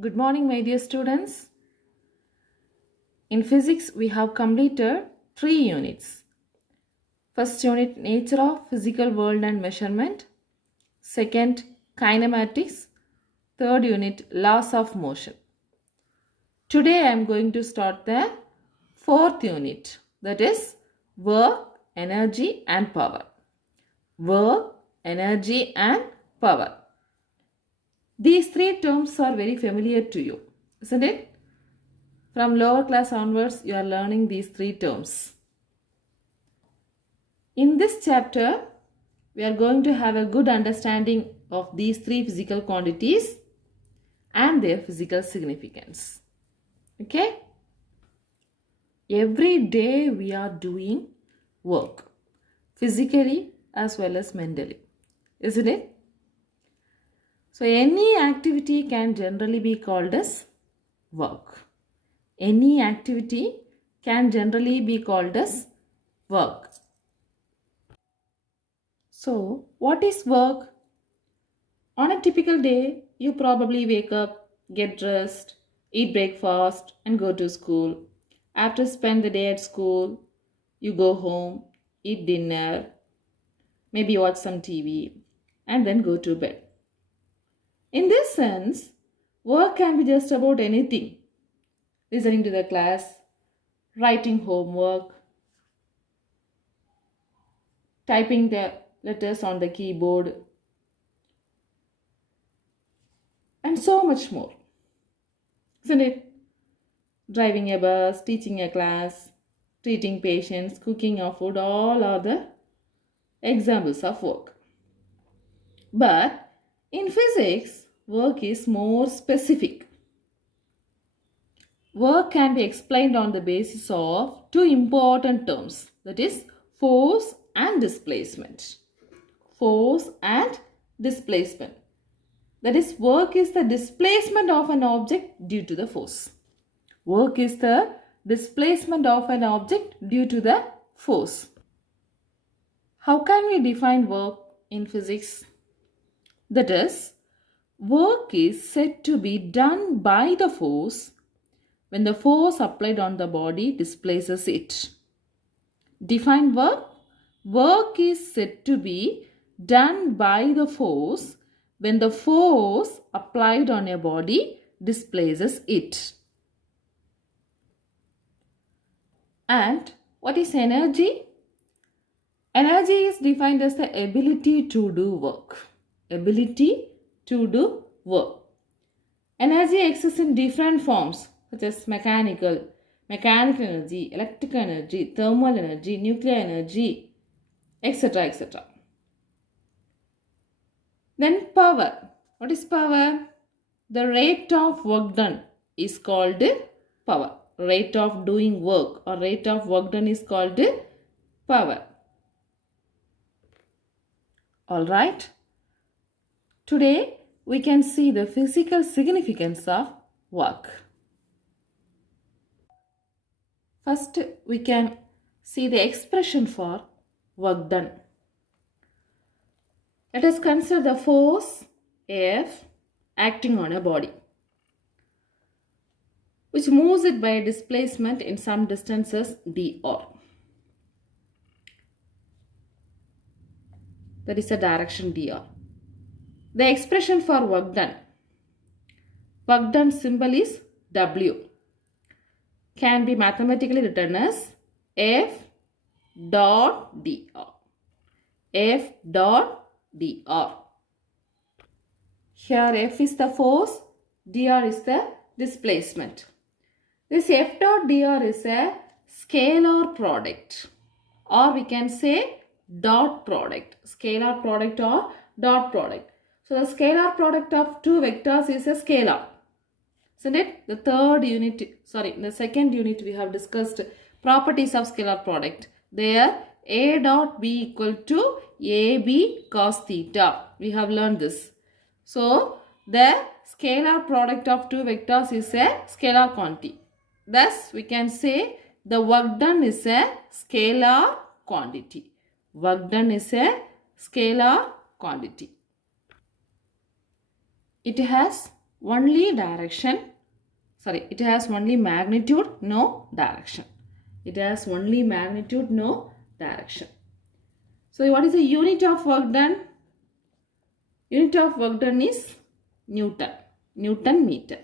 Good morning, my dear students. In physics, we have completed 3 units. First unit, nature of physical world and measurement. Second, kinematics. Third unit, laws of motion. Today, I am going to start the fourth unit, that is work, energy and power. Work, energy and power. These three terms are very familiar to you, isn't it? From lower class onwards, you are learning these three terms. In this chapter, we are going to have a good understanding of these three physical quantities and their physical significance. Okay? Every day we are doing work, physically as well as mentally, isn't it? So any activity can generally be called as work. Any activity can generally be called as work. So, what is work? On a typical day, you probably wake up, get dressed, eat breakfast, and go to school. After spend the day at school, you go home, eat dinner, maybe watch some TV, and then go to bed. In this sense, work can be just about anything. Listening to the class, writing homework, typing the letters on the keyboard, and so much more. Isn't it? Driving a bus, teaching a class, treating patients, cooking our food, all are the examples of work. But in physics, work is more specific. Work can be explained on the basis of two important terms, that is force and displacement. Force and displacement. That is, work is the displacement of an object due to the force. Work is the displacement of an object due to the force. How can we define work in physics? That is, work is said to be done by the force when the force applied on the body displaces it. Define work. Work is said to be done by the force when the force applied on a body displaces it. And what is energy? Energy is defined as the ability to do work. Ability to do work. Energy exists in different forms such as mechanical energy, electrical energy, thermal energy, nuclear energy, etc. etc. Then power. What is power? The rate of work done is called power. Rate of doing work or rate of work done is called power. Alright. Today we can see the physical significance of work. First we can see the expression for work done. Let us consider the force F acting on a body, which moves it by a displacement in some distances dr. That is the direction dr. The expression for work done symbol is W. Can be mathematically written as F dot dr. F dot dr. Here F is the force, dr is the displacement. This F dot dr is a scalar product, or we can say dot product. Scalar product or dot product. So the scalar product of two vectors is a scalar. Isn't it? In the second unit we have discussed properties of scalar product. There A dot B equal to AB cos theta. We have learned this. So the scalar product of two vectors is a scalar quantity. Thus we can say the work done is a scalar quantity. Work done is a scalar quantity. It has only direction. Sorry, it has only magnitude, no direction. It has only magnitude, no direction. So what is the unit of work done? Unit of work done is Newton. Newton meter.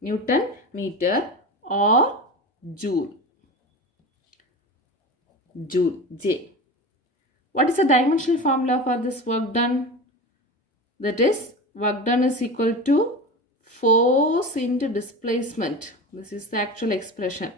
Newton meter or joule. Joule, J. What is the dimensional formula for this work done? That is, work done is equal to force into displacement. This is the actual expression.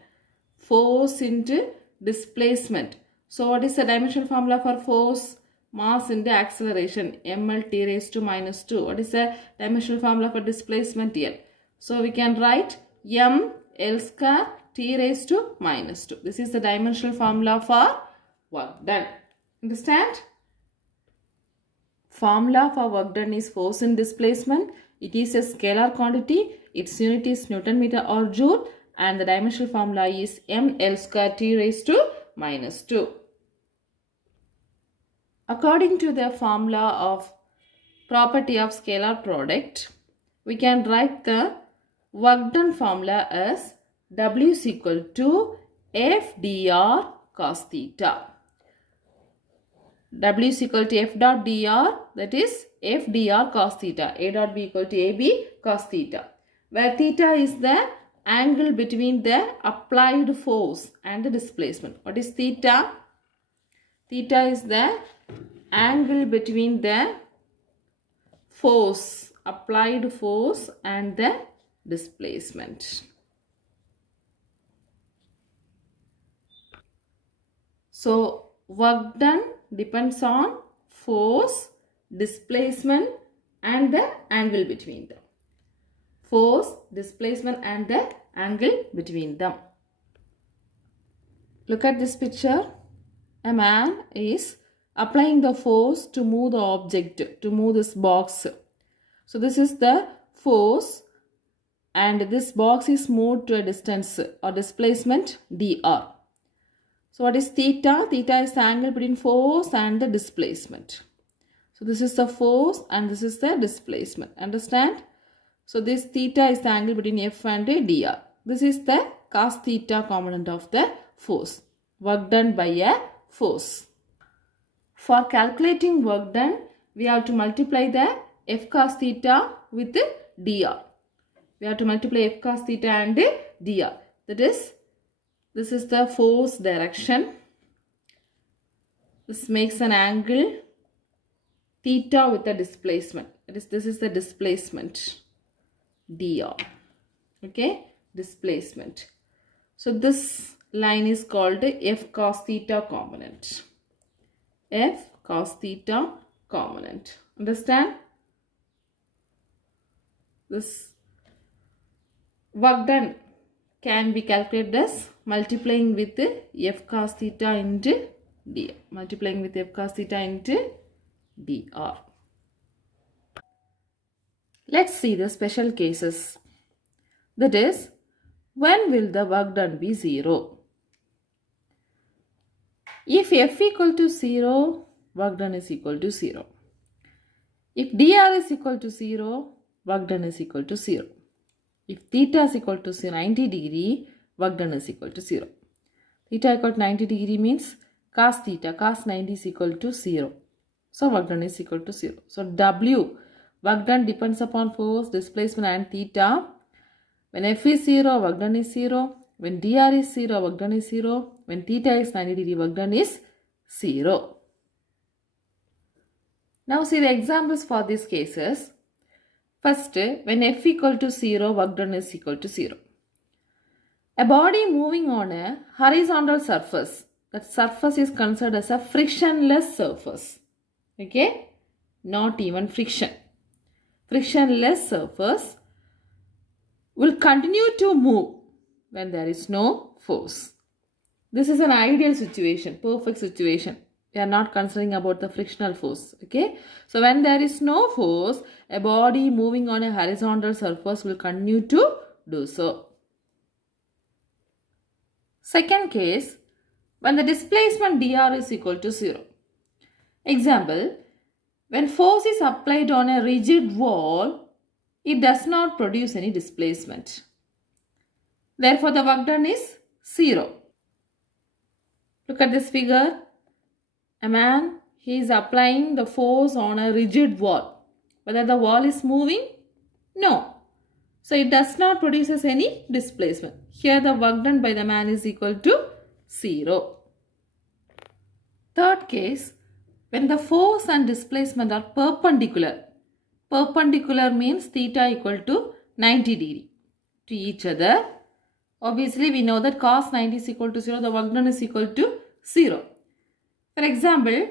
Force into displacement. So what is the dimensional formula for force? Mass into acceleration, ml t raised to minus 2. What is the dimensional formula for displacement? L. So we can write m L square t raised to minus 2. This is the dimensional formula for work done. Understand? Formula for work done is force in displacement. It is a scalar quantity. Its unit is Newton meter or joule. And the dimensional formula is ml square t raised to minus 2. According to the formula of property of scalar product, we can write the work done formula as W is equal to F dr cos theta. W is equal to F dot dr, that is F dr cos theta. A dot B equal to AB cos theta, where theta is the angle between the applied force and the displacement. What is theta? Theta is the angle between the force, applied force and the displacement. So work done depends on force, displacement and the angle between them. Force, displacement and the angle between them. Look at this picture. A man is applying the force to move the object, to move this box. So this is the force and this box is moved to a distance or displacement dr. So what is theta? Theta is the angle between force and the displacement. So this is the force and this is the displacement. Understand? So this theta is the angle between F and dr. This is the cos theta component of the force. Work done by a force. For calculating work done, we have to multiply the F cos theta with dr. We have to multiply F cos theta and dr. That is, this is the force direction. This makes an angle theta with the displacement. This is the displacement dr. Okay, displacement. So this line is called F cos theta component. F cos theta component. Understand? This work done can be calculated as multiplying with F cos theta into dr. Multiplying with F cos theta into dr. Let's see the special cases. That is, when will the work done be 0? If F equal to 0, work done is equal to 0. If dr is equal to 0, work done is equal to 0. If theta is equal to 90 degree, work done is equal to 0. Theta equal to 90 degree means cos theta, cos 90 is equal to 0. So work done is equal to 0. So W, work done depends upon force, displacement and theta. When F is 0, work done is 0. When dr is 0, work done is 0. When theta is 90 degree, work done is 0. Now see the examples for these cases. First, when F equal to 0, work done is equal to 0. A body moving on a horizontal surface. That surface is considered as a frictionless surface. Okay? Not even friction. Frictionless surface will continue to move when there is no force. This is an ideal situation, perfect situation. We are not considering about the frictional force. Okay. So when there is no force, a body moving on a horizontal surface will continue to do so. Second case, when the displacement dr is equal to 0. Example, when force is applied on a rigid wall it does not produce any displacement. Therefore, the work done is 0. Look at this figure. A man, he is applying the force on a rigid wall. Whether the wall is moving? No. So it does not produce any displacement. Here the work done by the man is equal to 0. Third case, when the force and displacement are perpendicular. Perpendicular means theta equal to 90 degree to each other. Obviously, we know that cos 90 is equal to 0. The work done is equal to 0. For example,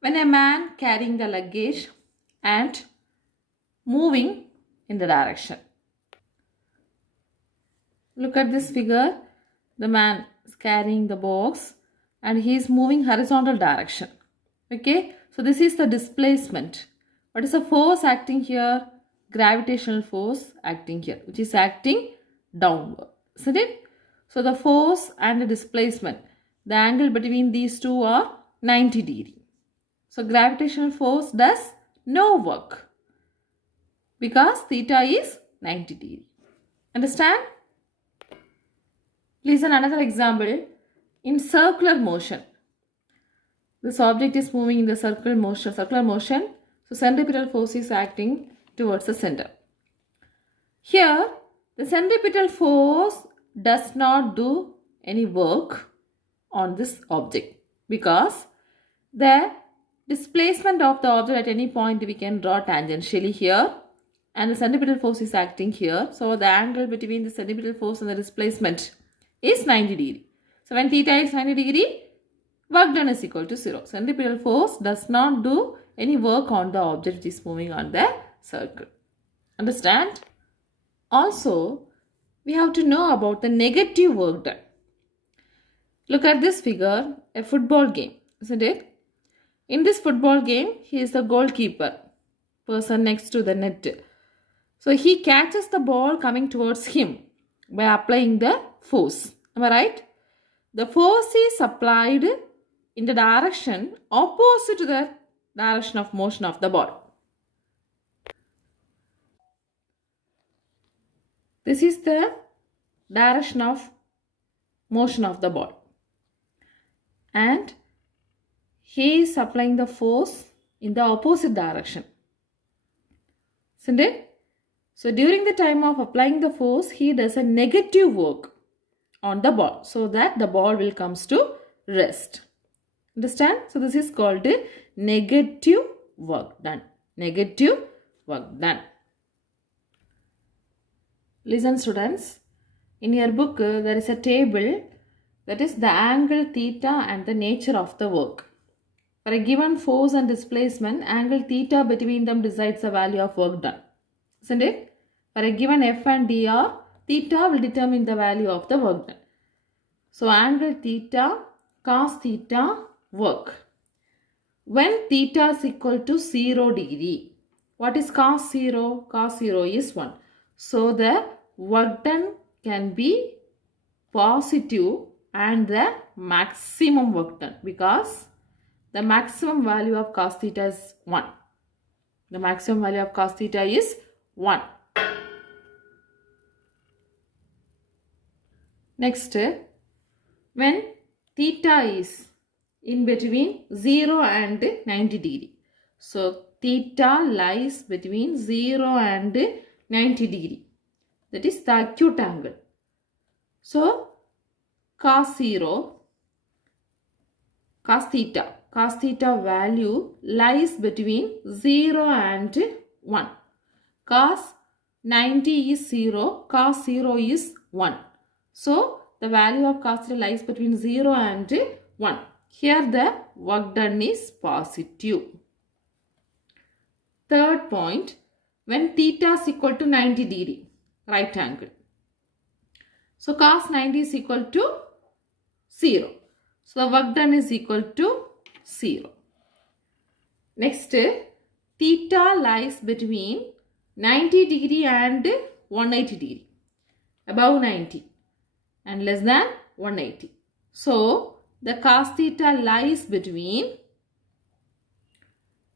when a man carrying the luggage and moving in the direction. Look at this figure. The man is carrying the box and he is moving horizontal direction. Okay. So this is the displacement. What is the force acting here? Gravitational force acting here, which is acting downward. Isn't it? So the force and the displacement, the angle between these two are 90 degree. So gravitational force does no work because theta is 90 degree. Understand? Listen another example. In circular motion, this object is moving in the circular motion. So centripetal force is acting towards the center. Here, the centripetal force does not do any work on this object because the displacement of the object at any point we can draw tangentially here and the centripetal force is acting here. So the angle between the centripetal force and the displacement is 90 degree. So when theta is 90 degree, work done is equal to 0. Centripetal force does not do any work on the object which is moving on the circle. Understand? Also, we have to know about the negative work done. Look at this figure, a football game, isn't it? In this football game, he is the goalkeeper, person next to the net. So he catches the ball coming towards him by applying the force. Am I right? The force is applied in the direction opposite to the direction of motion of the ball. This is the direction of motion of the ball. And he is applying the force in the opposite direction. Isn't it? So during the time of applying the force, he does a negative work on the ball so that the ball will comes to rest. Understand? So this is called negative work done. Negative work done. Listen students, in your book there is a table that is the angle theta and the nature of the work. For a given force and displacement, angle theta between them decides the value of work done. Isn't it? For a given F and dr, theta will determine the value of the work done. So angle theta, cos theta, work. When theta is equal to 0 degree, what is cos 0? Cos 0 is 1. So the work done can be positive and the maximum work done because the maximum value of cos theta is 1. The maximum value of cos theta is 1. Next, when theta is in between 0 and 90 degree. So theta lies between 0 and 90 degree. That is the acute angle. So cos theta value lies between 0 and 1. Cos 90 is 0, cos 0 is 1. So the value of cos theta lies between 0 and 1. Here the work done is positive. Third point, when theta is equal to 90 degree, right angle. So cos 90 is equal to 0. So the work done is equal to 0. Next, theta lies between 90 degree and 180 degree. Above 90 and less than 180. So the cos theta lies between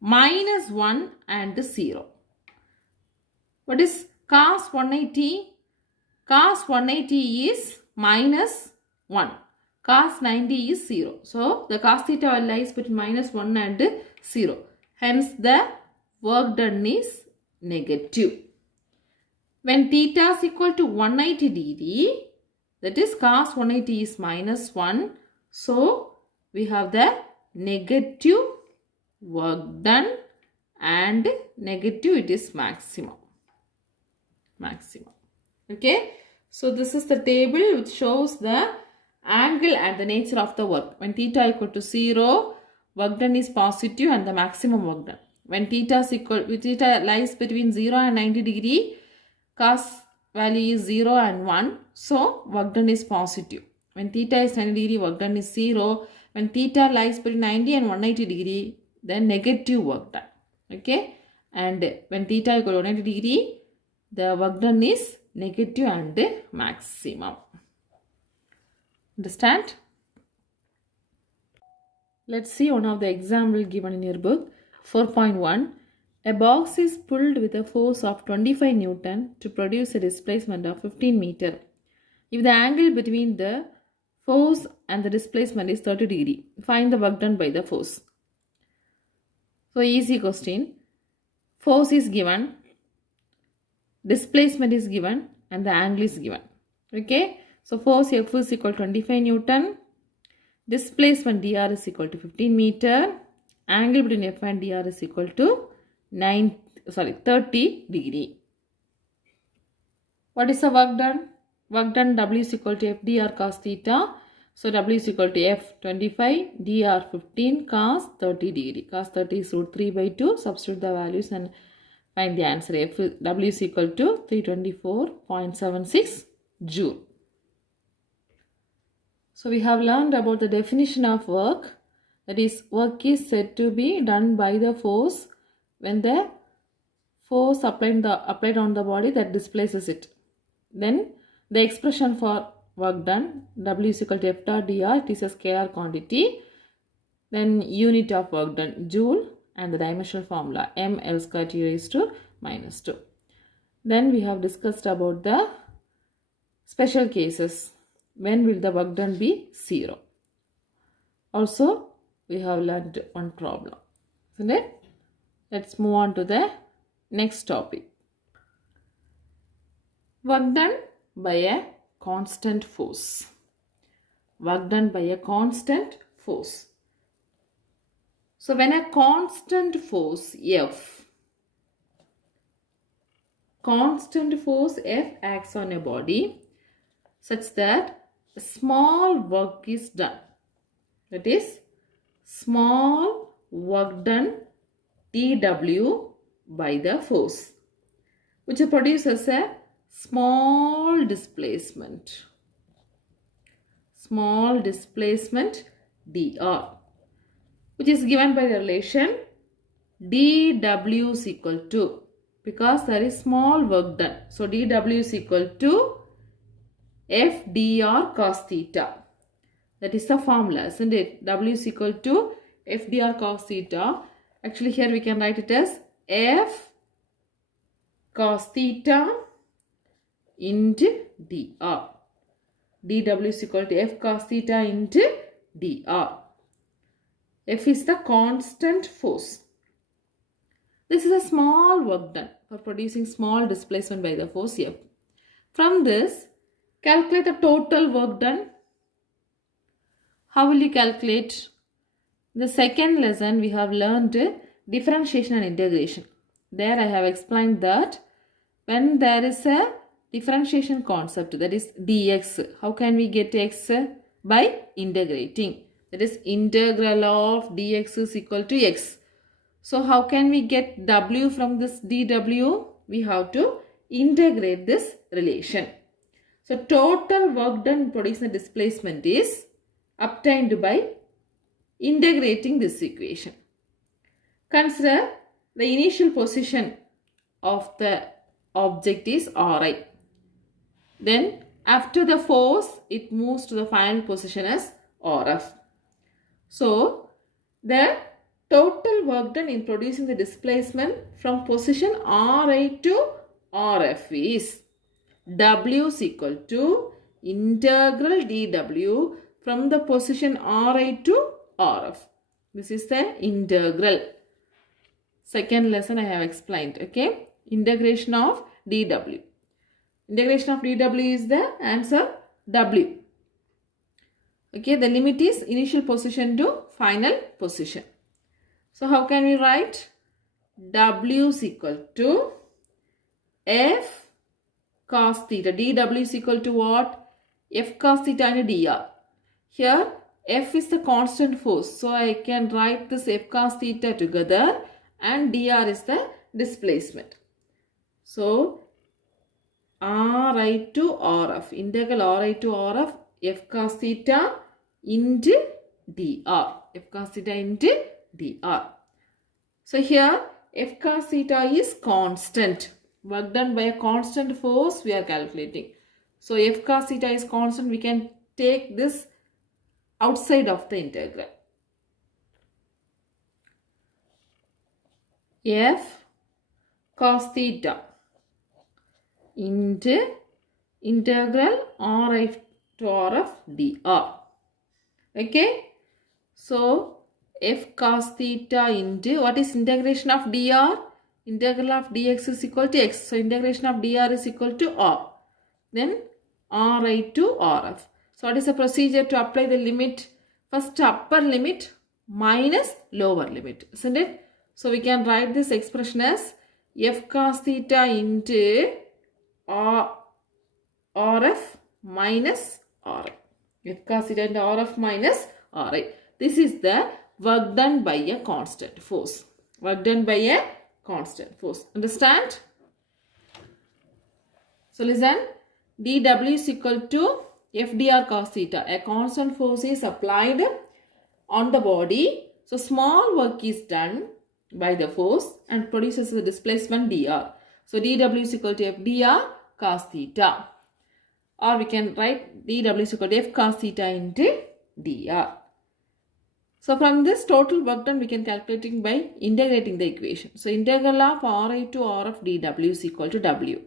-1 and 0. What is cos 180? Cos 180 is minus 1. Cos 90 is 0. So, the cos theta lies between minus 1 and 0. Hence, the work done is negative. When theta is equal to 180 degree, that is cos 180 is minus 1. So, we have the negative work done and negative, it is maximum. Okay. So, this is the table which shows the angle and the nature of the work. When theta equal to 0, work done is positive and the maximum work done. When theta lies between 0 and 90 degree, cos value is 0 and 1. So, work done is positive. When theta is 90 degree, work done is 0. When theta lies between 90 and 180 degree, then negative work done. Okay. And when theta equal to 180 degree, the work done is negative and maximum. Understand? Let's see one of the example given in your book. 4.1. A box is pulled with a force of 25 Newton to produce a displacement of 15 meter. If the angle between the force and the displacement is 30 degree, find the work done by the force. So, easy question. Force is given, displacement is given and the angle is given. Okay. So, force F is equal to 25 Newton. Displacement dr is equal to 15 meter. Angle between F and dr is equal to 30 degree. What is the work done? Work done W is equal to F dr cos theta. So, W is equal to F 25, dr 15 cos 30 degree. Cos 30 is root 3 by 2. Substitute the values and find the answer. W is equal to 324.76 joule. So, we have learned about the definition of work. That is, work is said to be done by the force when the force applied on the body that displaces it. Then, the expression for work done, W is equal to F dot dr, it is a scalar quantity. Then, unit of work done, joule, and the dimensional formula, m L square T raised to minus 2. Then, we have discussed about the special cases. When will the work done be 0? Also, we have learned one problem. Isn't it? Let's move on to the next topic. Work done by a constant force. Work done by a constant force. So, when a constant force F acts on a body such that a small work is done. That is, small work done dW by the force, which produces a small displacement dr, which is given by the relation dW is equal to, because there is small work done. So, dW is equal to F dr cos theta. That is the formula, isn't it? W is equal to F dr cos theta. Actually, here we can write it as F cos theta into dr. dW is equal to F cos theta into dr. F is the constant force. This is a small work done for producing small displacement by the force F. From this, calculate the total work done. How will you calculate? In the second lesson, we have learned differentiation and integration. There I have explained that when there is a differentiation concept, that is dx, how can we get x? By integrating. That is, integral of dx is equal to x. So, how can we get w from this dw? We have to integrate this relation. So, total work done producing the displacement is obtained by integrating this equation. Consider the initial position of the object is Ri. Then, after the force, it moves to the final position as Rf. So, the total work done in producing the displacement from position Ri to RF is W is equal to integral dW from the position Ri to RF. This is the integral. Second lesson I have explained. Okay. Integration of dW. Integration of dW is the answer W. Okay. The limit is initial position to final position. So how can we write? W is equal to F cos theta. dW is equal to what? F cos theta and dr. Here F is the constant force. So I can write this F cos theta together and dr is the displacement. So Ri to Rf. Integral Ri to Rf F cos theta into dr. F cos theta into dr. So here F cos theta is constant. Work done by a constant force we are calculating. So F cos theta is constant. We can take this outside of the integral. F cos theta into integral Ri to Rf dr. Okay. So F cos theta into what is integration of dr? Integral of dx is equal to x. So integration of dr is equal to r. Then Ri to Rf. So what is the procedure to apply the limit? First upper limit minus lower limit. Isn't it? So we can write this expression as F cos theta into Rf minus Ri. F cos theta into Rf minus Ri. This is the work done by a constant force. Work done by a constant force. Understand? So listen. dW is equal to FDR cos theta. A constant force is applied on the body. So small work is done by the force and produces the displacement dr. So dW is equal to FDR cos theta. Or we can write dW is equal to F cos theta into dr. So from this total work done we can calculating by integrating the equation. So integral of Ri to Rf dW is equal to W.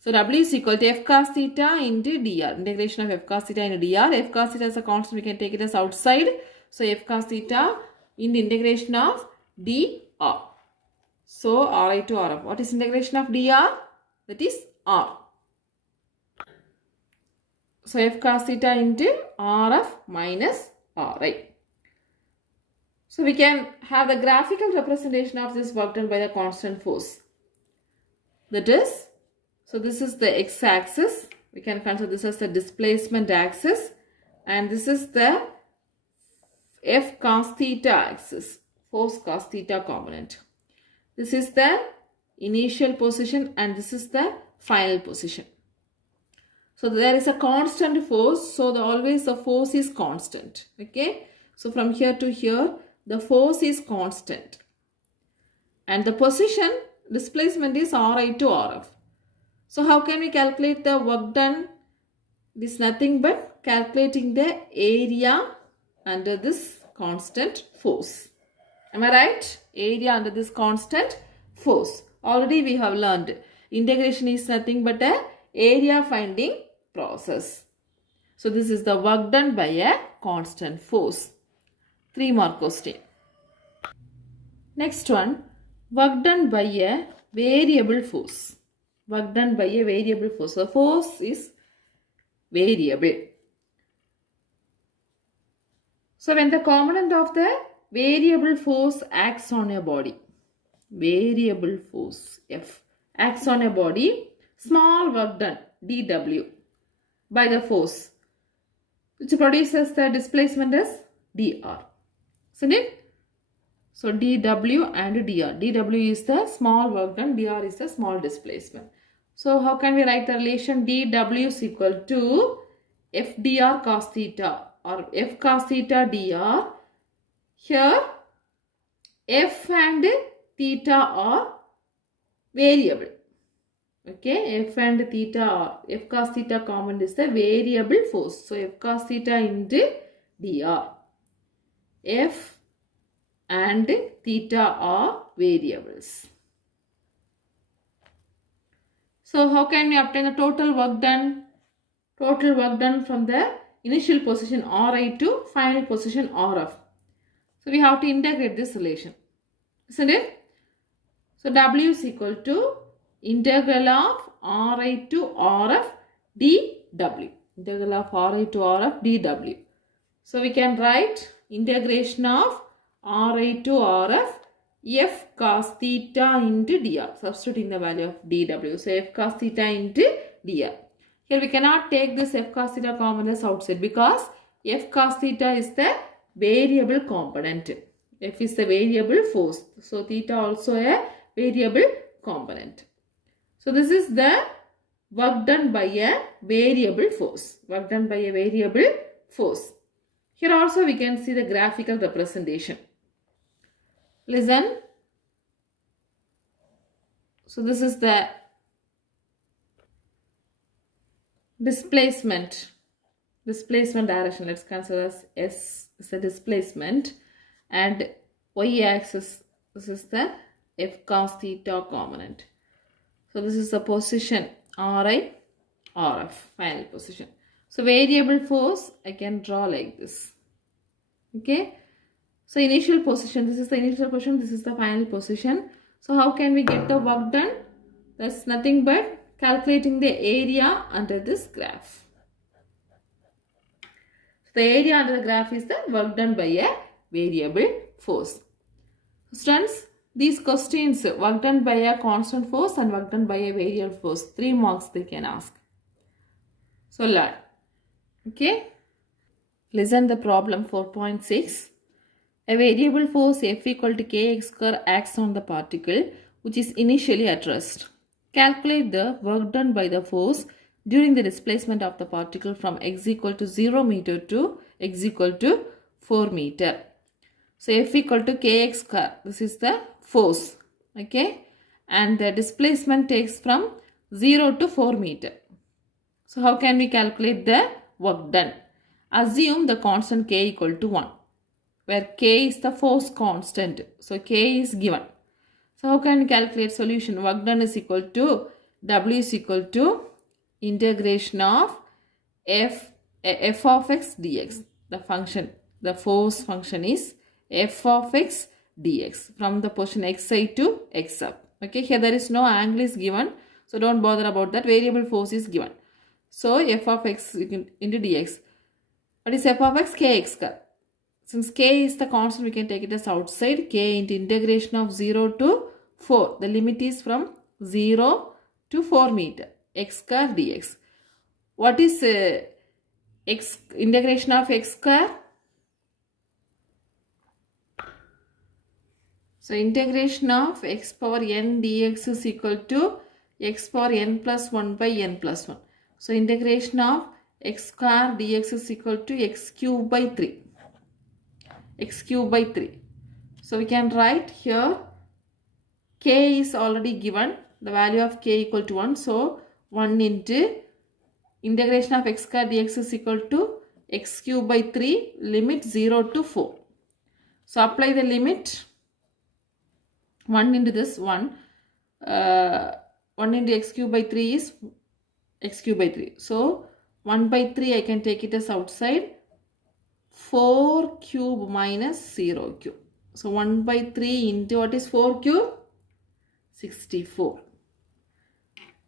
So W is equal to F cos theta into dr. Integration of F cos theta into dr. F cos theta is a constant. We can take it as outside. So F cos theta in the integration of dr. So Ri to Rf. What is integration of dr? That is r. So F cos theta into Rf minus Ri. So we can have the graphical representation of this work done by the constant force. That is, so this is the x-axis. We can consider this as the displacement axis. And this is the F cos theta axis, force cos theta component. This is the initial position and this is the final position. So there is a constant force. So always the force is constant. Okay. So from here to here, the force is constant. And the position displacement is Ri to Rf. So how can we calculate the work done? This is nothing but calculating the area under this constant force. Am I right? Area under this constant force. Already we have learned integration is nothing but a area finding process. So this is the work done by a constant force. 3 mark question. Next one, work done by a variable force. Work done by a variable force. The force is variable. So when the component of the variable force acts on a body, variable force F acts on a body, small work done dW by the force which produces the displacement as dr. Isn't it? So dW and dr. dW is the small work done, dr is the small displacement. So how can we write the relation? dW is equal to FDR cos theta or F cos theta dr. Here F and theta are variable. Okay, F and theta are, F cos theta component is the variable force. So F cos theta into dr. F and theta are variables. So how can we obtain the total work done? Total work done from the initial position Ri to final position Rf. So we have to integrate this relation, isn't it? So W is equal to integral of Ri to Rf dW. Integral of Ri to Rf dW. So we can write integration of Ri to Rf f cos theta into dr, substituting the value of dw. So f cos theta into dr. Here we cannot take this f cos theta common as outside because f cos theta is the variable component. F is the variable force. So theta also a variable component. So this is the work done by a variable force. Work done by a variable force. Here also we can see the graphical representation. Listen. So this is the displacement direction. Let's consider as S is the displacement and y axis, this is the f cos theta component. So this is the position Ri, Rf, final position. So variable force I can draw like this. Okay. So initial position, this is the initial position, this is the final position. So how can we get the work done? That's nothing but calculating the area under this graph. So the area under the graph is the work done by a variable force. Students, these questions, work done by a constant force and work done by a variable force, 3 marks they can ask. So learn. Okay. Listen the problem 4.6. A variable force F equal to kx square acts on the particle which is initially at rest. Calculate the work done by the force during the displacement of the particle from x equal to 0 meter to x equal to 4 meter. So F equal to kx square, this is the force, okay, and the displacement takes from 0 to 4 meter. So how can we calculate the work done? Assume the constant k equal to 1. Where k is the force constant. So k is given. So how can we calculate solution? Work done is equal to W is equal to integration of f of x dx. The function, the force function is f of x dx from the position xi to x up. Okay, here there is no angle is given. So don't bother about that. Variable force is given. So f of x into dx. What is f of x? Kx square. Since k is the constant, we can take it as outside. K into integration of 0 to 4. The limit is from 0 to 4 meter. X square dx. What is x integration of x square? So integration of x power n dx is equal to x power n plus 1 by n plus 1. So integration of x square dx is equal to x cube by 3. X cube by 3. So we can write here k is already given. The value of k equal to 1. So 1 into integration of x square dx is equal to x cube by 3, limit 0 to 4. So apply the limit 1 into this 1. 1 into x cube by 3 is x cube by 3. So 1 by 3 I can take it as outside. 4 cube minus 0 cube. So 1 by 3 into what is 4 cube? 64.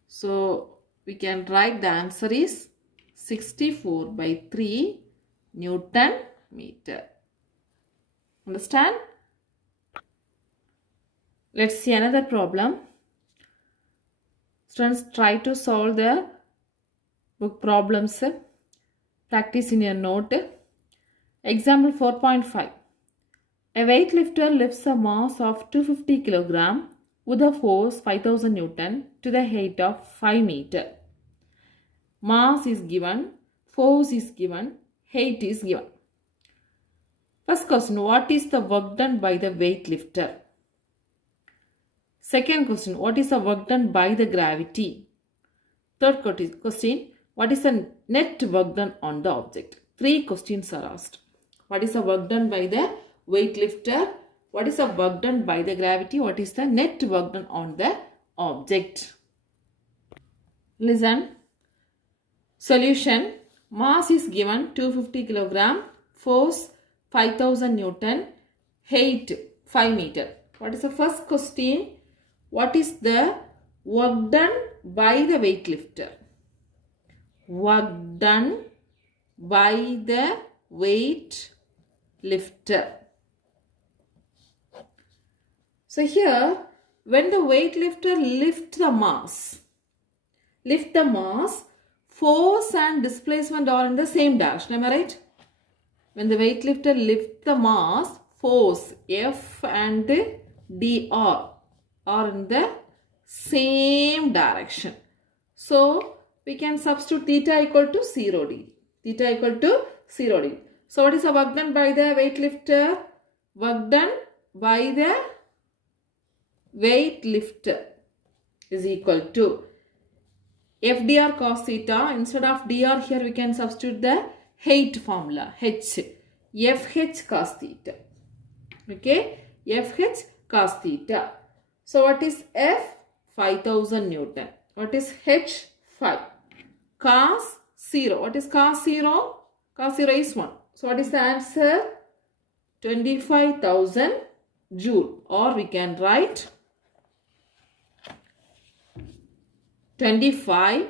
So we can write the answer is 64 by 3 Newton meter. Understand? Let's see another problem. Students, try to solve the book problems. Practice in your note. Example 4.5. A weightlifter lifts a mass of 250 kg with a force 5000 Newton to the height of 5 meter. Mass is given, force is given, height is given. First question, what is the work done by the weightlifter? Second question, what is the work done by the gravity? Third question, what is the net work done on the object? 3 questions are asked. What is the work done by the weightlifter? What is the work done by the gravity? What is the net work done on the object? Listen. Solution. Mass is given 250 kilogram. Force 5000 Newton. Height 5 meter. What is the first question? What is the work done by the weightlifter? Work done by the weightlifter. So here, when the weightlifter lift the mass, force and displacement are in the same direction. Am I right? When the weightlifter lift the mass, force F and dr are in the same direction. So we can substitute theta equal to 0 degree. Theta equal to 0 degree. So what is the work done by the weightlifter? Work done by the weightlifter is equal to F dr cos theta. Instead of dr, here we can substitute the height formula, h. Fh cos theta. Okay, Fh cos theta. So what is F? 5000 Newton. What is H? 5. Cos 0. What is cos 0? Cos 0 is 1. So what is the answer? 25,000 joule. Or we can write 25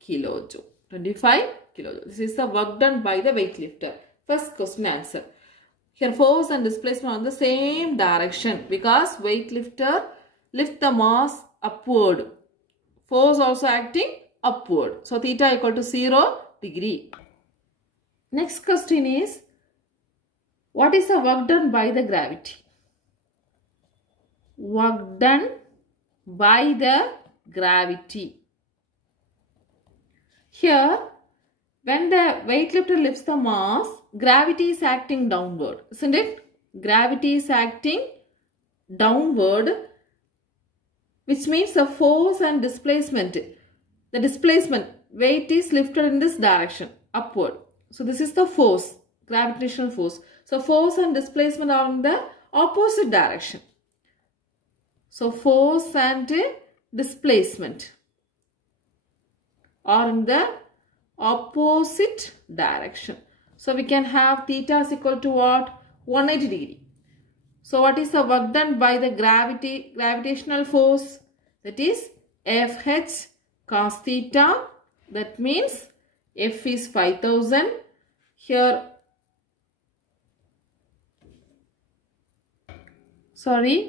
kilojoule. 25 kilojoule. This is the work done by the weightlifter. First question answer. Here force and displacement on the same direction because weightlifter lift the mass upward. Force also acting upward. So theta equal to 0 degree. Next question is, what is the work done by the gravity? Work done by the gravity. Here, when the weightlifter lifts the mass, gravity is acting downward, isn't it? Gravity is acting downward, which means the force and displacement. The displacement, weight is lifted in this direction, upward. So this is the force, gravitational force. So force and displacement are in the opposite direction. So force and displacement are in the opposite direction. So we can have theta is equal to what? 180 degree. So what is the work done by the gravitational force? That is Fh cos theta. That means F is 5000. Here,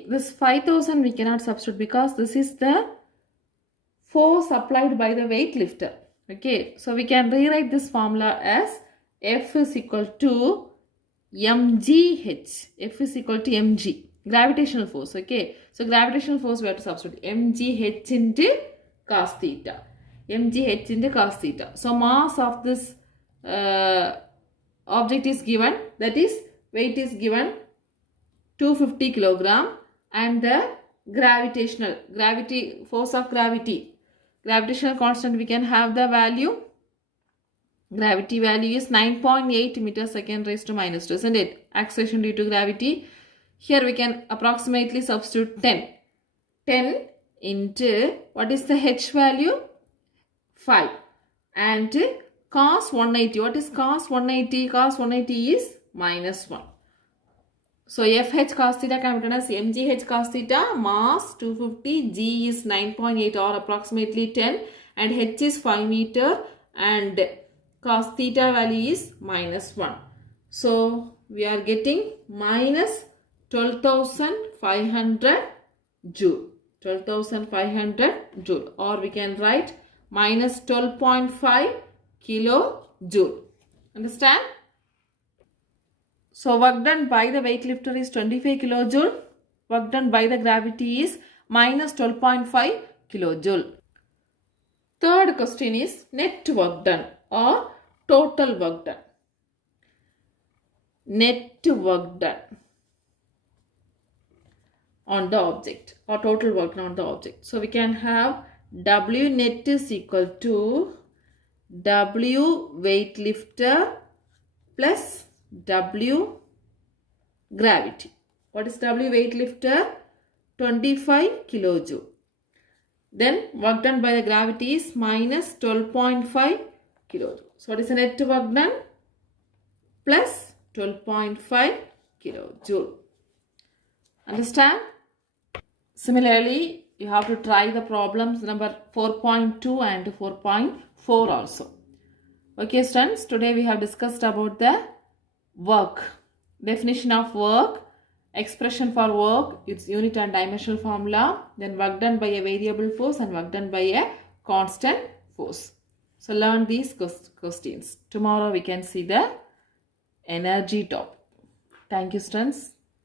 this 5000 we cannot substitute because this is the force applied by the weightlifter. Okay, so we can rewrite this formula as F is equal to mgh. F is equal to mg, gravitational force. Okay, so gravitational force we have to substitute mgh into cos theta. Mgh into cos theta. So mass of this object is given, that is weight is given 250 kilogram, and the gravitational force of gravitational constant we can have the value. Gravity value is 9.8 meters second raised to minus 2, isn't it? Acceleration due to gravity. Here we can approximately substitute 10. 10 into, what is the h value? 5. And cos 180. What is cos 180? Cos 180 is minus 1. So Fh cos theta can be written as mgh cos theta, mass 250, g is 9.8 or approximately 10, and h is 5 meter, and cos theta value is minus 1. So we are getting minus 12,500 joule. 12,500 joule, or we can write minus 12.5 kilojoule. Understand? So work done by the weightlifter is 25 kilojoule. Work done by the gravity is minus 12.5 kilojoule. Third question is net work done or total work done. Net work done on the object or total work done on the object. So we can have W net is equal to W weightlifter plus W gravity. What is W weightlifter? 25 kilojoule. Then work done by the gravity is minus 12.5 kilojoule. So what is the net work done? Plus 12.5 kilojoule. Understand? Similarly, you have to try the problems number 4.2 and 4.4 also. Okay students, today we have discussed about the work. Definition of work, expression for work, its unit and dimensional formula, then work done by a variable force and work done by a constant force. So learn these questions. Tomorrow we can see the energy topic. Thank you students.